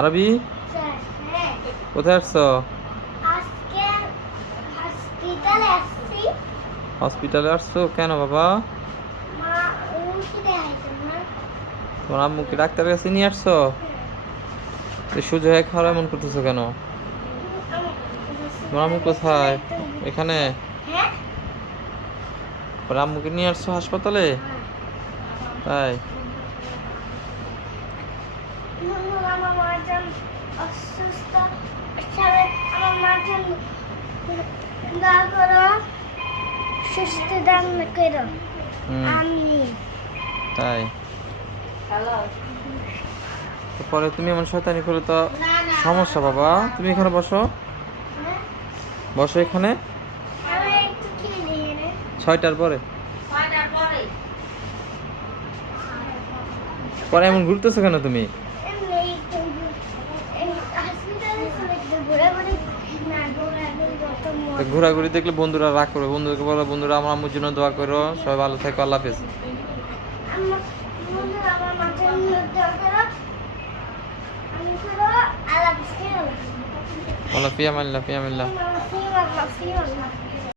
আরবি হ্যাঁ, কোথায় আসছো? আজকে হসপিটালে আসছি। হসপিটালে আসছো কেন বাবা? মা রুগী দেখাইছে না। তোমার আম্মুকে ডাক্তারের কাছে নিয়ে আসছো? এই সোজা হয়ে খাওয়া এমন করতেছো কেন? তোমার আম্মু কোথায়? এখানে? হ্যাঁ, তোমার আম্মুকে নিয়ে আসছো হাসপাতালে? তাই? আমার মাজন অসুস্থ। সবাই আমার মাজন দা করো, সুস্থ দান করো। হুম, আমি তাই। পরে তুমি এমন শয়তানি করে তো সমস্যা বাবা। তুমি এখানে বসো, বসো এখানে। আমি একটু খেলি রে। 6টার পরে পরে এমন ঘুরতেছো কেন তুমি? এমনি একটু হসপিটালে চলে একটু ঘোরাঘুরি না ঘোরাঘুরি কত তো ঘোরাঘুরি দেখলে বন্ধুরা রাগ করবে। বন্ধুদেরকে বলো, বন্ধুরা আমার আম্মুর জন্য দোয়া করো, সবাই ভালো থেকো, আল্লাহ হাফেজ। আমার বন্ধু আমার মাথার দরকার। আমি পুরো আলাপ ছিল। বলো ফিয়ামাল্লাহ ফিয়ামাল্লাহ। ফিমাল্লাহ ফিমাল্লাহ।